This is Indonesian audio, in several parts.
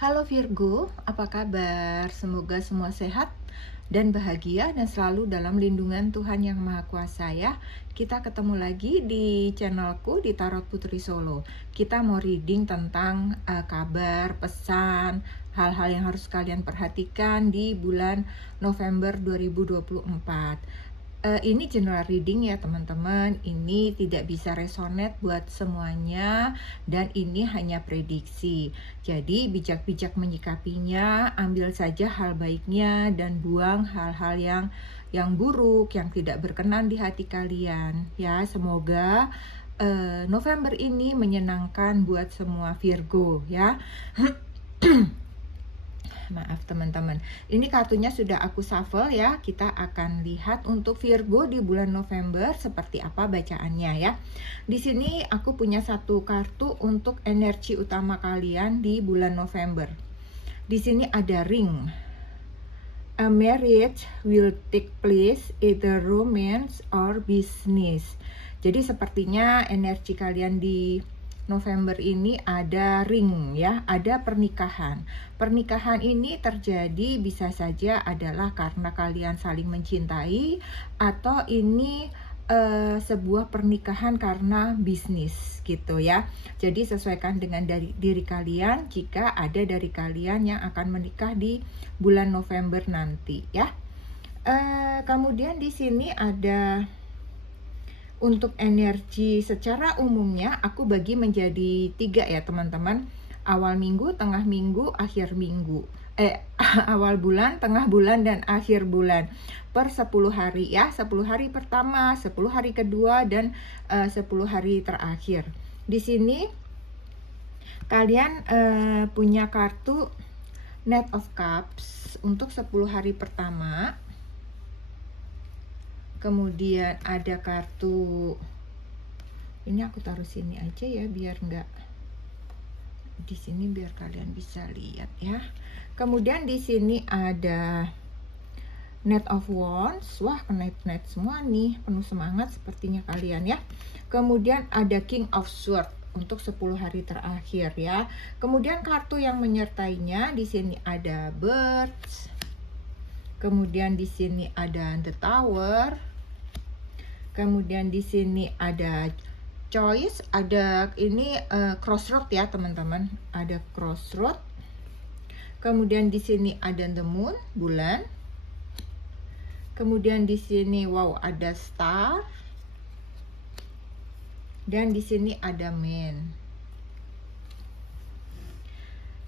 Halo Virgo, apa kabar? Semoga semua sehat dan bahagia dan selalu dalam lindungan Tuhan Yang Maha Kuasa ya. Kita ketemu lagi di channelku di Tarot Putri Solo. Kita mau reading tentang kabar, pesan, hal-hal yang harus kalian perhatikan di bulan November 2024. Ini general reading ya teman-teman. Ini tidak bisa resonate buat semuanya dan ini hanya prediksi. Jadi bijak-bijak menyikapinya, ambil saja hal baiknya dan buang hal-hal yang buruk, yang tidak berkenan di hati kalian. Ya, semoga November ini menyenangkan buat semua Virgo ya. Maaf teman-teman, ini kartunya sudah aku shuffle ya. Kita akan lihat untuk Virgo di bulan November seperti apa bacaannya ya. Di sini aku punya satu kartu untuk energi utama kalian di bulan November. Di sini ada ring. A marriage will take place either romance or business. Jadi sepertinya energi kalian di November ini ada ring ya, ada pernikahan. Pernikahan ini terjadi bisa saja adalah karena kalian saling mencintai atau ini sebuah pernikahan karena bisnis gitu ya. Jadi sesuaikan dengan diri kalian jika ada dari kalian yang akan menikah di bulan November nanti ya. Kemudian di sini ada untuk energi secara umumnya aku bagi menjadi 3 ya teman-teman. Awal minggu, tengah minggu, akhir minggu. Awal bulan, tengah bulan, dan akhir bulan. Per 10 hari ya. 10 hari pertama, 10 hari kedua, dan 10 hari terakhir. Di sini kalian punya kartu Knight of Cups untuk 10 hari pertama. Kemudian ada kartu, ini aku taruh sini aja ya biar enggak di sini, biar kalian bisa lihat ya. Kemudian di sini ada Knight of Wands. Wah, knight semua nih, penuh semangat sepertinya kalian ya. Kemudian ada King of Swords untuk 10 hari terakhir ya. Kemudian kartu yang menyertainya di sini ada Birds. Kemudian di sini ada The Tower. Kemudian di sini ada Choice, ada ini Crossroad ya teman-teman, ada Crossroad. Kemudian di sini ada The Moon, bulan. Kemudian di sini ada Star. Dan di sini ada Man.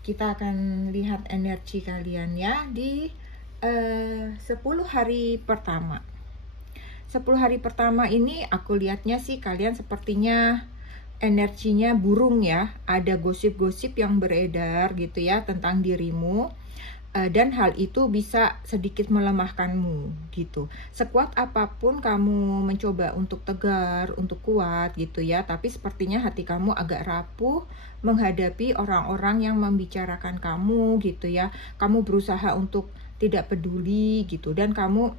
Kita akan lihat energi kalian ya di 10 hari pertama. 10 hari pertama ini aku lihatnya sih kalian sepertinya energinya burung ya. Ada gosip-gosip yang beredar gitu ya tentang dirimu. Dan hal itu bisa sedikit melemahkanmu gitu. Sekuat apapun kamu mencoba untuk tegar, untuk kuat gitu ya, tapi sepertinya hati kamu agak rapuh menghadapi orang-orang yang membicarakan kamu gitu ya. Kamu berusaha untuk tidak peduli gitu, dan kamu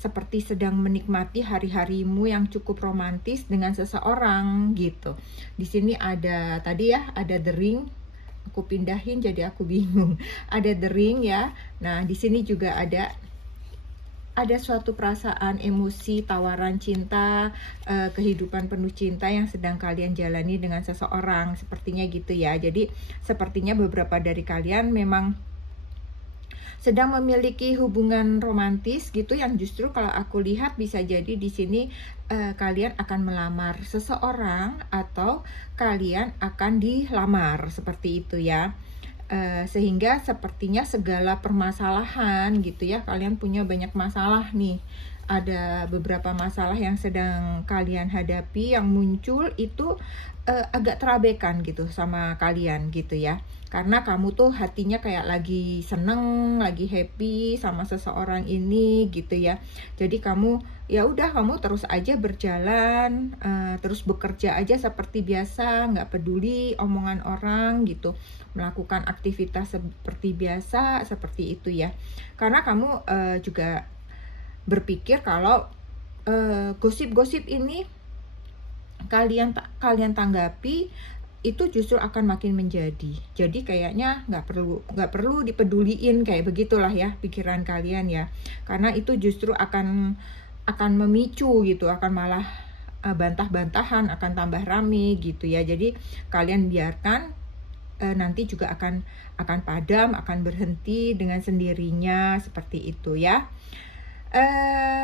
seperti sedang menikmati hari-harimu yang cukup romantis dengan seseorang gitu. Di sini ada tadi ya, ada The Ring. Aku pindahin jadi aku bingung. Ada The Ring ya. Nah, di sini juga ada suatu perasaan, emosi, tawaran cinta, kehidupan penuh cinta yang sedang kalian jalani dengan seseorang, sepertinya gitu ya. Jadi sepertinya beberapa dari kalian memang sedang memiliki hubungan romantis gitu, yang justru kalau aku lihat bisa jadi di sini kalian akan melamar seseorang atau kalian akan dilamar seperti itu ya. Sehingga sepertinya segala permasalahan gitu ya, kalian punya banyak masalah nih. Ada beberapa masalah yang sedang kalian hadapi yang muncul itu agak terabaikan gitu sama kalian gitu ya. Karena kamu tuh hatinya kayak lagi seneng, lagi happy sama seseorang ini gitu ya. Jadi kamu ya udah, kamu terus aja berjalan, terus bekerja aja seperti biasa, nggak peduli omongan orang gitu. Melakukan aktivitas seperti biasa, seperti itu ya. Karena kamu juga berpikir kalau gosip-gosip ini kalian tanggapi itu justru akan makin menjadi. Jadi kayaknya nggak perlu dipeduliin, kayak begitulah ya pikiran kalian ya. Karena itu justru akan memicu gitu, akan malah bantah-bantahan, akan tambah rame gitu ya. Jadi kalian biarkan, nanti juga akan padam, akan berhenti dengan sendirinya seperti itu ya.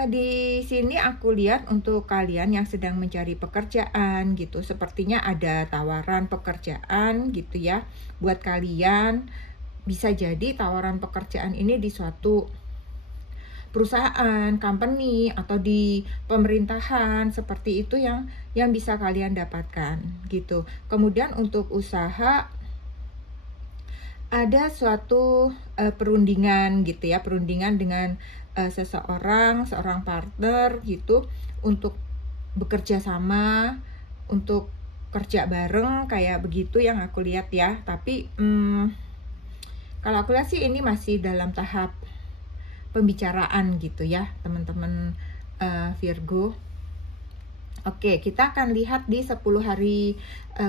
Di sini aku lihat untuk kalian yang sedang mencari pekerjaan gitu, sepertinya ada tawaran pekerjaan gitu ya. Buat kalian, bisa jadi tawaran pekerjaan ini di suatu perusahaan, company, atau di pemerintahan, seperti itu yang bisa kalian dapatkan gitu. Kemudian untuk usaha, ada suatu perundingan gitu ya, perundingan dengan seorang partner gitu, untuk bekerja sama, untuk kerja bareng, kayak begitu yang aku lihat ya. Tapi kalau aku lihat sih ini masih dalam tahap pembicaraan gitu ya, teman-teman Virgo. Oke, kita akan lihat di 10 hari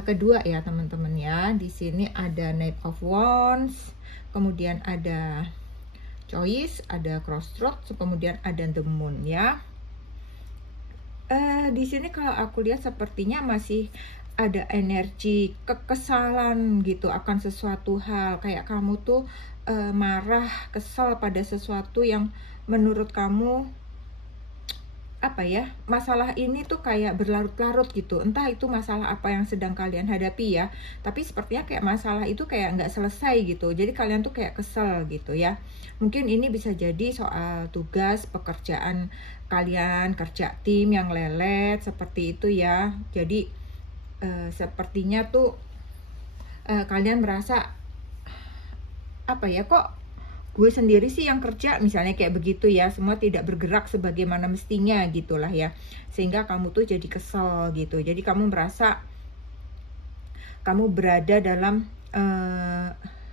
kedua ya teman-teman ya. Di sini ada Knight of Wands, kemudian ada Choice, ada Crossroads, kemudian ada The Moon ya. Di sini kalau aku lihat sepertinya masih ada energi kekesalan gitu akan sesuatu hal, kayak kamu tuh marah, kesal pada sesuatu yang menurut kamu apa ya, masalah ini tuh kayak berlarut-larut gitu. Entah itu masalah apa yang sedang kalian hadapi ya, tapi sepertinya kayak masalah itu kayak nggak selesai gitu. Jadi kalian tuh kayak kesel gitu ya. Mungkin ini bisa jadi soal tugas pekerjaan kalian, kerja tim yang lelet seperti itu ya. Jadi sepertinya tuh kalian merasa apa ya, kok gue sendiri sih yang kerja, misalnya kayak begitu ya, semua tidak bergerak sebagaimana mestinya gitulah ya, sehingga kamu tuh jadi kesel gitu. Jadi kamu merasa kamu berada dalam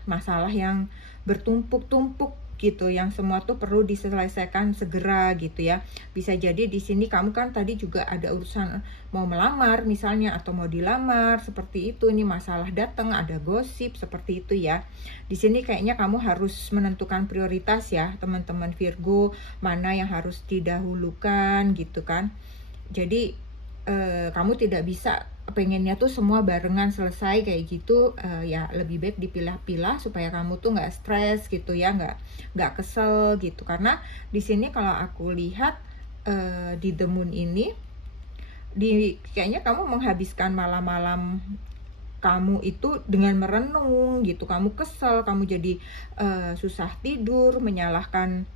masalah yang bertumpuk-tumpuk gitu, yang semua tuh perlu diselesaikan segera gitu ya. Bisa jadi di sini kamu kan tadi juga ada urusan mau melamar misalnya, atau mau dilamar seperti itu. Ini masalah datang, ada gosip seperti itu ya. Di sini kayaknya kamu harus menentukan prioritas ya teman-teman Virgo, mana yang harus didahulukan gitu kan. Jadi kamu tidak bisa pengennya tuh semua barengan selesai kayak gitu, ya lebih baik dipilah-pilah supaya kamu tuh nggak stres gitu ya, nggak kesel gitu. Karena di sini kalau aku lihat di The Moon ini, kayaknya kamu menghabiskan malam-malam kamu itu dengan merenung gitu. Kamu kesel, kamu jadi susah tidur, menyalahkan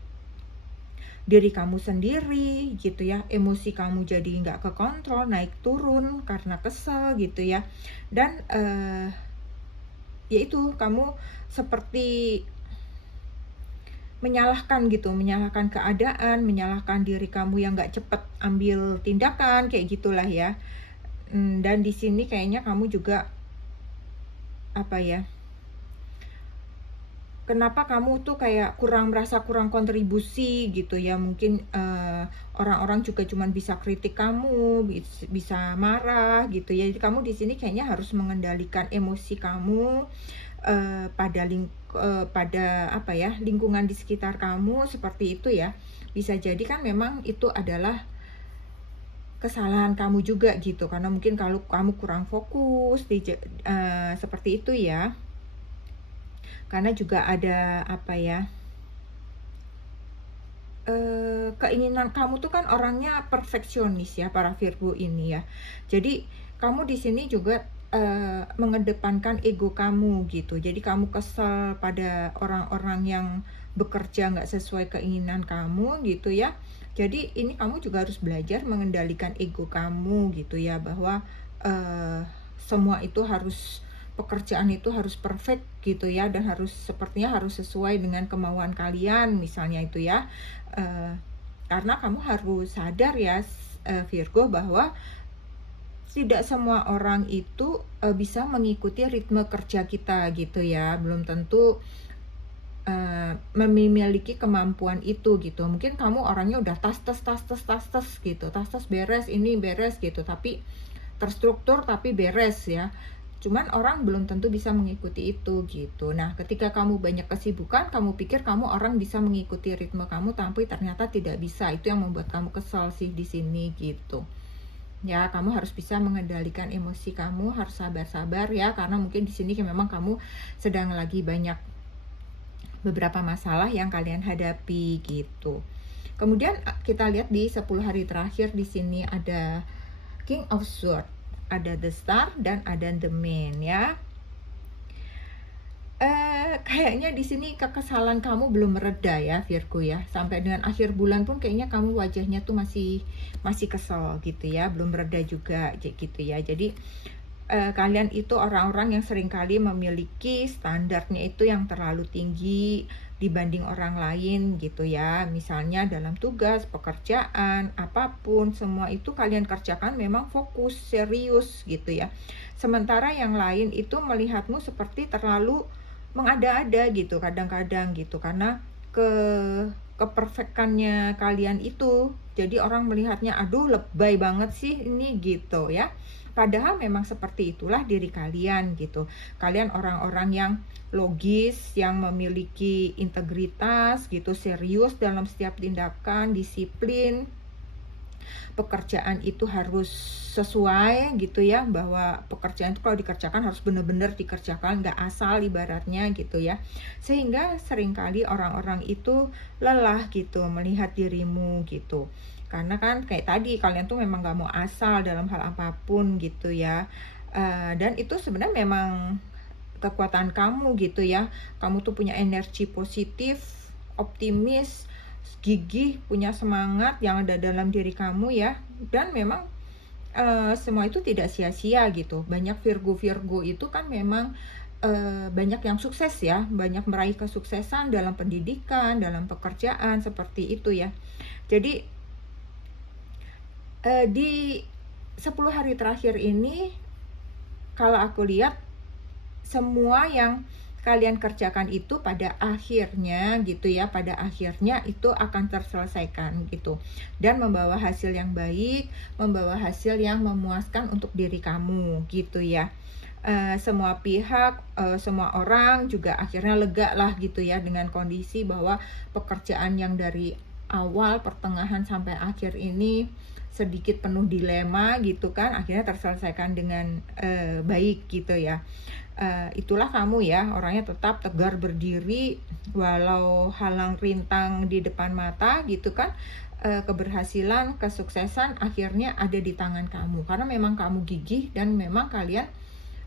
diri kamu sendiri gitu ya, emosi kamu jadi nggak kekontrol, naik turun karena kesel gitu ya. Dan yaitu kamu seperti menyalahkan gitu, menyalahkan keadaan, menyalahkan diri kamu yang nggak cepet ambil tindakan kayak gitulah ya. Dan di sini kayaknya kamu juga apa ya, kenapa kamu tuh kayak merasa kurang kontribusi gitu ya. Mungkin orang-orang juga cuman bisa kritik kamu, bisa marah gitu ya. Jadi kamu di sini kayaknya harus mengendalikan emosi kamu pada apa ya, lingkungan di sekitar kamu seperti itu ya. Bisa jadi kan memang itu adalah kesalahan kamu juga gitu, karena mungkin kalau kamu kurang fokus seperti itu ya. Karena juga ada apa ya, keinginan kamu tuh kan orangnya perfeksionis ya para Virgo ini ya. Jadi kamu di sini juga mengedepankan ego kamu gitu. Jadi kamu kesel pada orang-orang yang bekerja nggak sesuai keinginan kamu gitu ya. Jadi ini kamu juga harus belajar mengendalikan ego kamu gitu ya, bahwa semua itu pekerjaan itu harus perfect gitu ya, dan sepertinya harus sesuai dengan kemauan kalian misalnya itu ya. Karena kamu harus sadar ya Virgo, bahwa tidak semua orang itu bisa mengikuti ritme kerja kita gitu ya. Belum tentu memiliki kemampuan itu gitu. Mungkin kamu orangnya udah tas gitu, tas beres, ini beres gitu, tapi terstruktur tapi beres ya. Cuman orang belum tentu bisa mengikuti itu gitu. Nah, ketika kamu banyak kesibukan, kamu pikir kamu orang bisa mengikuti ritme kamu, tapi ternyata tidak bisa. Itu yang membuat kamu kesal sih di sini gitu. Ya, kamu harus bisa mengendalikan emosi kamu, harus sabar-sabar ya, karena mungkin di sini memang kamu sedang lagi banyak beberapa masalah yang kalian hadapi gitu. Kemudian kita lihat di 10 hari terakhir di sini ada King of Swords, ada The Star dan ada The Man ya. Kayaknya di sini kekesalan kamu belum mereda ya Virgo ya. Sampai dengan akhir bulan pun kayaknya kamu wajahnya tuh masih kesel gitu ya, belum mereda juga gitu ya. Jadi kalian itu orang-orang yang seringkali memiliki standarnya itu yang terlalu tinggi dibanding orang lain gitu ya. Misalnya dalam tugas, pekerjaan, apapun, semua itu kalian kerjakan memang fokus, serius gitu ya. Sementara yang lain itu melihatmu seperti terlalu mengada-ada gitu kadang-kadang gitu, karena keperfekannya kalian itu. Jadi orang melihatnya, aduh lebay banget sih ini gitu ya. Padahal memang seperti itulah diri kalian gitu. Kalian orang-orang yang logis, yang memiliki integritas gitu, serius dalam setiap tindakan, disiplin. Pekerjaan itu harus sesuai gitu ya, bahwa pekerjaan itu kalau dikerjakan harus benar-benar dikerjakan, nggak asal ibaratnya gitu ya. Sehingga seringkali orang-orang itu lelah gitu melihat dirimu gitu. Karena kan kayak tadi, kalian tuh memang gak mau asal dalam hal apapun gitu ya. Dan itu sebenarnya memang kekuatan kamu gitu ya. Kamu tuh punya energi positif, optimis, gigih, punya semangat yang ada dalam diri kamu ya. Dan memang semua itu tidak sia-sia gitu. Banyak Virgo-Virgo itu kan memang banyak yang sukses ya, banyak meraih kesuksesan dalam pendidikan, dalam pekerjaan, seperti itu ya. Jadi di 10 hari terakhir ini, kalau aku lihat semua yang kalian kerjakan itu pada akhirnya gitu ya, pada akhirnya itu akan terselesaikan gitu, dan membawa hasil yang baik, membawa hasil yang memuaskan untuk diri kamu gitu ya. Semua pihak, semua orang juga akhirnya lega lah gitu ya, dengan kondisi bahwa pekerjaan yang dari awal, pertengahan sampai akhir ini sedikit penuh dilema gitu kan, akhirnya terselesaikan dengan baik gitu ya. Itulah kamu ya, orangnya tetap tegar berdiri walau halang rintang di depan mata gitu kan. Keberhasilan, kesuksesan akhirnya ada di tangan kamu, karena memang kamu gigih dan memang kalian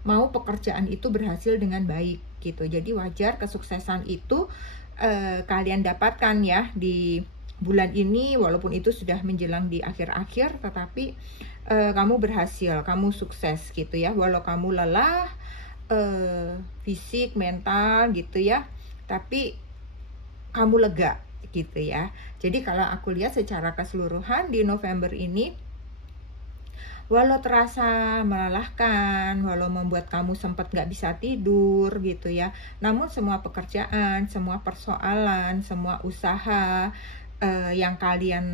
mau pekerjaan itu berhasil dengan baik gitu. Jadi wajar kesuksesan itu kalian dapatkan ya di bulan ini, walaupun itu sudah menjelang di akhir-akhir, tetapi kamu berhasil, kamu sukses gitu ya. Walau kamu lelah fisik, mental gitu ya, tapi kamu lega gitu ya. Jadi kalau aku lihat secara keseluruhan di November ini, walau terasa melelahkan, walau membuat kamu sempat nggak bisa tidur gitu ya, namun semua pekerjaan, semua persoalan, semua usaha yang kalian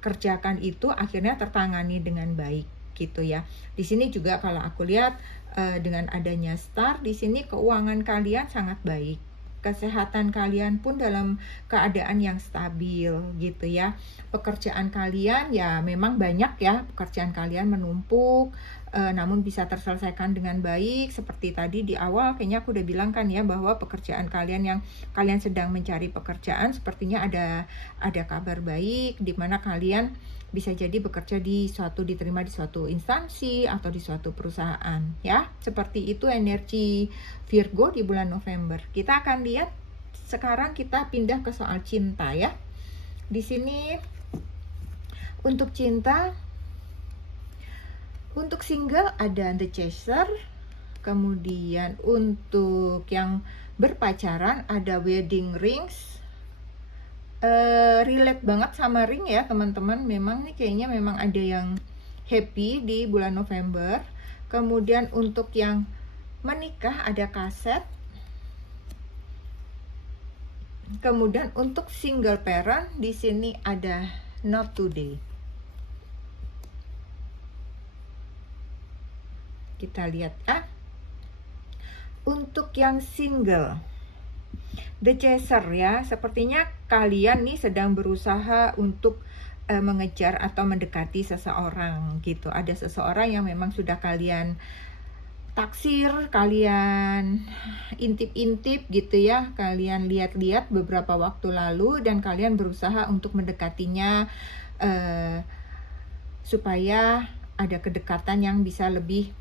kerjakan itu akhirnya tertangani dengan baik gitu ya. Di sini juga kalau aku lihat dengan adanya Star di sini, keuangan kalian sangat baik. Kesehatan kalian pun dalam keadaan yang stabil gitu ya. Pekerjaan kalian ya memang banyak ya, pekerjaan kalian menumpuk, namun bisa terselesaikan dengan baik. Seperti tadi di awal kayaknya aku udah bilang kan ya, bahwa pekerjaan kalian yang kalian sedang mencari pekerjaan, sepertinya ada kabar baik di mana kalian bisa jadi bekerja diterima di suatu instansi atau di suatu perusahaan ya. Seperti itu energi Virgo di bulan November. Kita akan lihat sekarang, kita pindah ke soal cinta ya. Di sini untuk cinta, untuk single ada The Chaser. Kemudian untuk yang berpacaran ada Wedding Rings. Relate banget sama ring ya teman-teman. Memang nih kayaknya memang ada yang happy di bulan November. Kemudian untuk yang menikah ada kaset. Kemudian untuk single parent di sini ada Not Today. Kita lihat Untuk yang single, The Chaser ya, sepertinya kalian nih sedang berusaha untuk mengejar atau mendekati seseorang gitu. Ada seseorang yang memang sudah kalian taksir, kalian intip-intip gitu ya, kalian lihat-lihat beberapa waktu lalu dan kalian berusaha untuk mendekatinya supaya ada kedekatan yang bisa lebih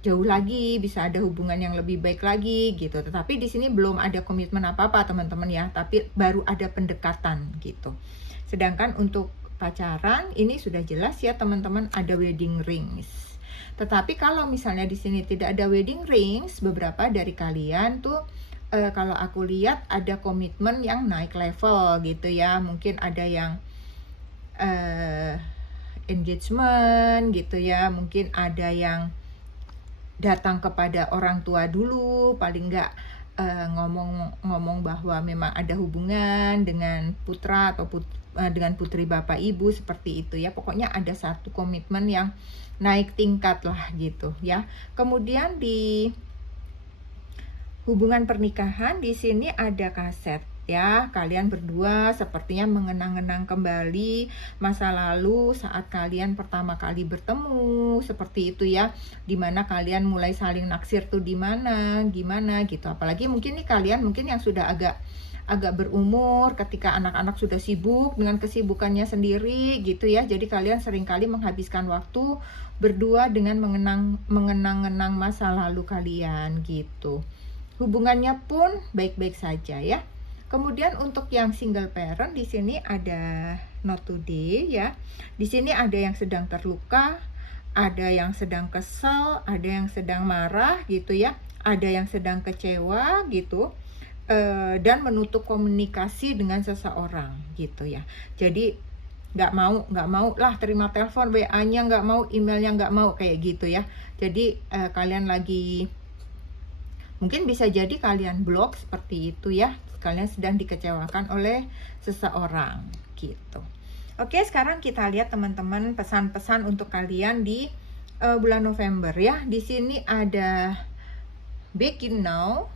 jauh lagi, bisa ada hubungan yang lebih baik lagi gitu. Tetapi di sini belum ada komitmen apa-apa teman-teman ya, tapi baru ada pendekatan gitu. Sedangkan untuk pacaran ini sudah jelas ya teman-teman, ada wedding rings. Tetapi kalau misalnya di sini tidak ada wedding rings, beberapa dari kalian tuh kalau aku lihat ada komitmen yang naik level gitu ya. Mungkin ada yang engagement gitu ya, mungkin ada yang datang kepada orang tua dulu, paling nggak ngomong bahwa memang ada hubungan dengan putra atau dengan putri bapak ibu seperti itu ya. Pokoknya ada satu komitmen yang naik tingkat lah gitu ya. Kemudian di hubungan pernikahan di sini ada kaset ya. Kalian berdua sepertinya mengenang-enang kembali masa lalu saat kalian pertama kali bertemu seperti itu ya. Dimana kalian mulai saling naksir tuh gimana gitu. Apalagi mungkin nih kalian mungkin yang sudah agak berumur, ketika anak-anak sudah sibuk dengan kesibukannya sendiri gitu ya. Jadi kalian seringkali menghabiskan waktu berdua dengan mengenang-enang masa lalu kalian gitu. Hubungannya pun baik-baik saja ya. Kemudian untuk yang single parent di sini ada not today ya. Di sini ada yang sedang terluka, ada yang sedang kesal, ada yang sedang marah gitu ya. Ada yang sedang kecewa gitu. Dan menutup komunikasi dengan seseorang gitu ya. Jadi nggak mau lah terima telepon, WA-nya nggak mau, emailnya nggak mau kayak gitu ya. Jadi kalian lagi mungkin bisa jadi kalian blok seperti itu ya. Kalian sedang dikecewakan oleh seseorang gitu. Oke, sekarang kita lihat teman-teman pesan-pesan untuk kalian di bulan November ya. Di sini ada begin now.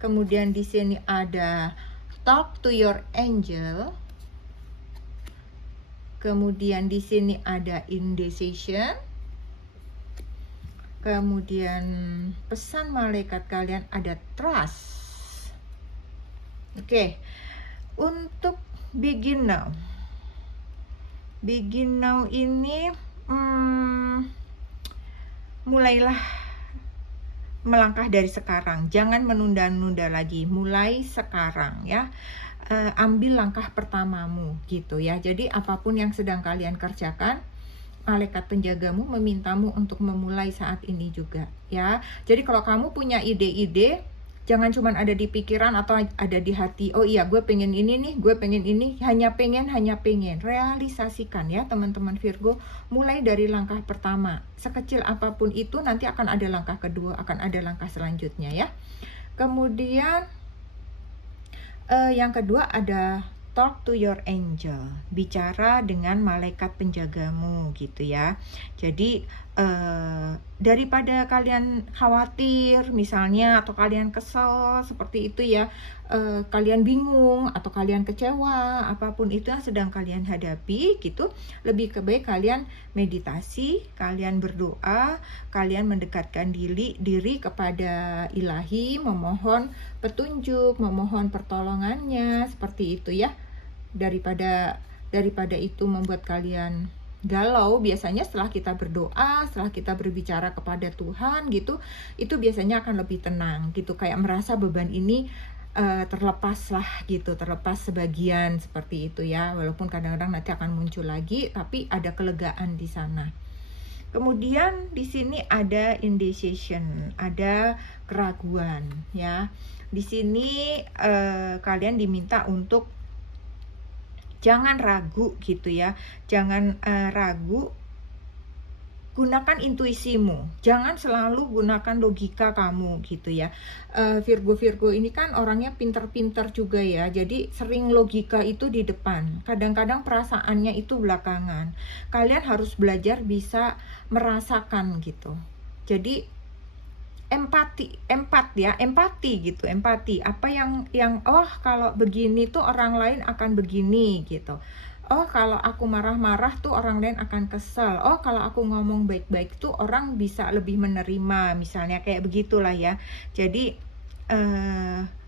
Kemudian di sini ada talk to your angel. Kemudian di sini ada indecision. Kemudian pesan malaikat kalian ada trust. Oke. Untuk begin now. Begin now ini mulailah melangkah dari sekarang. Jangan menunda-nunda lagi. Mulai sekarang ya. Ambil langkah pertamamu gitu ya. Jadi apapun yang sedang kalian kerjakan, malaikat penjagamu memintamu untuk memulai saat ini juga ya. Jadi kalau kamu punya ide-ide, jangan cuma ada di pikiran atau ada di hati. Oh iya, gue pengen ini nih, gue pengen ini. Hanya pengen. Realisasikan ya teman-teman Virgo. Mulai dari langkah pertama. Sekecil apapun itu nanti akan ada langkah kedua, akan ada langkah selanjutnya ya. Kemudian yang kedua ada talk to your angel, bicara dengan malaikat penjagamu gitu ya. Jadi daripada kalian khawatir misalnya atau kalian kesel seperti itu ya, kalian bingung atau kalian kecewa, apapun itu yang sedang kalian hadapi gitu, lebih baik kalian meditasi, kalian berdoa, kalian mendekatkan diri kepada Ilahi, memohon petunjuk, memohon pertolongannya seperti itu ya. Daripada itu membuat kalian galau, biasanya setelah kita berdoa, setelah kita berbicara kepada Tuhan gitu, itu biasanya akan lebih tenang gitu, kayak merasa beban ini terlepas lah gitu, terlepas sebagian seperti itu ya. Walaupun kadang-kadang nanti akan muncul lagi, tapi ada kelegaan di sana. Kemudian di sini ada indecision, ada keraguan ya. Di sini kalian diminta untuk jangan ragu gitu ya. Jangan ragu, gunakan intuisimu. Jangan selalu gunakan logika kamu gitu ya. Virgo ini kan orangnya pintar-pintar juga ya. Jadi sering logika itu di depan. Kadang-kadang perasaannya itu belakangan. Kalian harus belajar bisa merasakan gitu. Jadi empati gitu, empati. Apa yang oh kalau begini tuh orang lain akan begini gitu. Oh kalau aku marah-marah tuh orang lain akan kesel. Oh kalau aku ngomong baik-baik tuh orang bisa lebih menerima, misalnya kayak begitulah ya. Jadi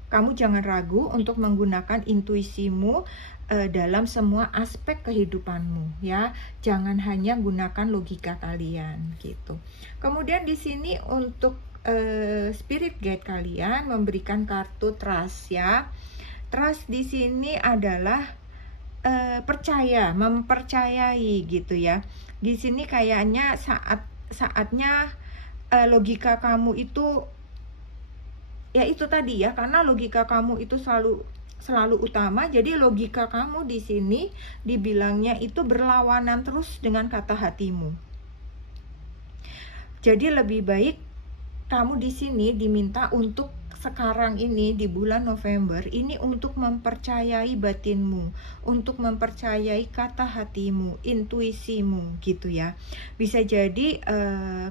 kamu jangan ragu untuk menggunakan intuisimu dalam semua aspek kehidupanmu ya. Jangan hanya gunakan logika kalian gitu. Kemudian di sini untuk spirit guide kalian memberikan kartu trust ya. Trust di sini adalah percaya, mempercayai gitu ya. Di sini kayaknya saatnya logika kamu itu ya itu tadi ya, karena logika kamu itu selalu utama. Jadi logika kamu di sini dibilangnya itu berlawanan terus dengan kata hatimu. Jadi lebih baik kamu di sini diminta untuk sekarang ini di bulan November ini untuk mempercayai batinmu, untuk mempercayai kata hatimu, intuisimu gitu ya. Bisa jadi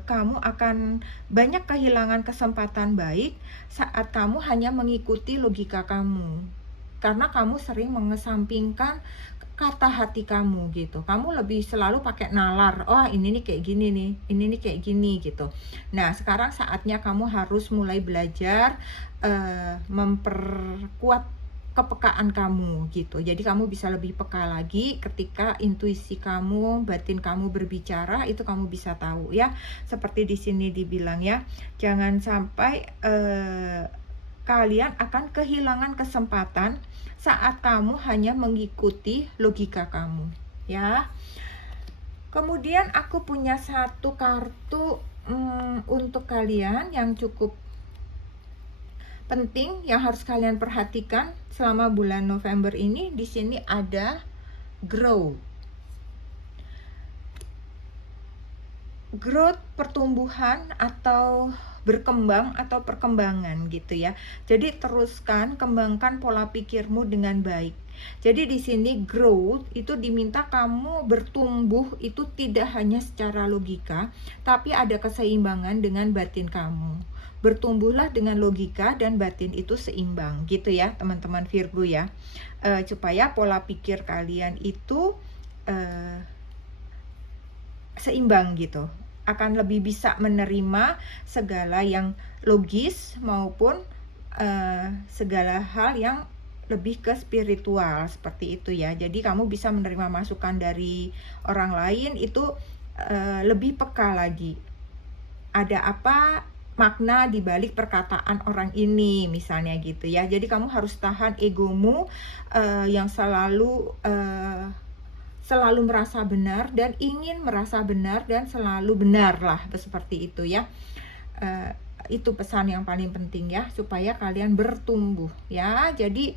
kamu akan banyak kehilangan kesempatan baik saat kamu hanya mengikuti logika kamu, karena kamu sering mengesampingkan kata hati kamu gitu. Kamu lebih selalu pakai nalar. Oh, ini nih kayak gini nih. Ini nih kayak gini gitu. Nah, sekarang saatnya kamu harus mulai belajar memperkuat kepekaan kamu gitu. Jadi kamu bisa lebih peka lagi ketika intuisi kamu, batin kamu berbicara, itu kamu bisa tahu ya. Seperti di sini dibilang ya, jangan sampai kalian akan kehilangan kesempatan saat kamu hanya mengikuti logika kamu ya. Kemudian aku punya satu kartu untuk kalian yang cukup penting yang harus kalian perhatikan selama bulan November ini. Di sini ada growth, pertumbuhan atau berkembang atau perkembangan gitu ya. Jadi teruskan kembangkan pola pikirmu dengan baik. Jadi di sini growth itu diminta kamu bertumbuh itu tidak hanya secara logika, tapi ada keseimbangan dengan batin kamu. Bertumbuhlah dengan logika dan batin itu seimbang gitu ya teman-teman Virgo ya. Supaya pola pikir kalian itu seimbang gitu, akan lebih bisa menerima segala yang logis maupun segala hal yang lebih ke spiritual seperti itu ya. Jadi kamu bisa menerima masukan dari orang lain itu lebih peka lagi. Ada apa makna di balik perkataan orang ini misalnya gitu ya. Jadi kamu harus tahan egomu yang selalu merasa benar dan ingin merasa benar dan selalu benar lah, seperti itu ya. Itu pesan yang paling penting ya, supaya kalian bertumbuh ya. Jadi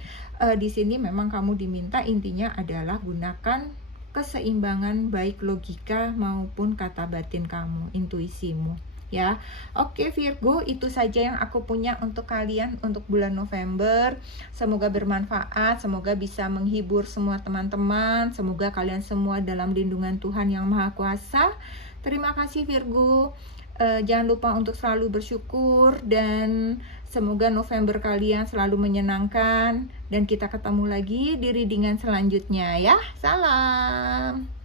di sini memang kamu diminta intinya adalah gunakan keseimbangan baik logika maupun kata batin kamu, intuisimu ya. Oke Virgo, itu saja yang aku punya untuk kalian untuk bulan November. Semoga bermanfaat, semoga bisa menghibur semua teman-teman. Semoga kalian semua dalam lindungan Tuhan Yang Maha Kuasa. Terima kasih Virgo. Jangan lupa untuk selalu bersyukur dan semoga November kalian selalu menyenangkan dan kita ketemu lagi di readingan selanjutnya ya. Salam.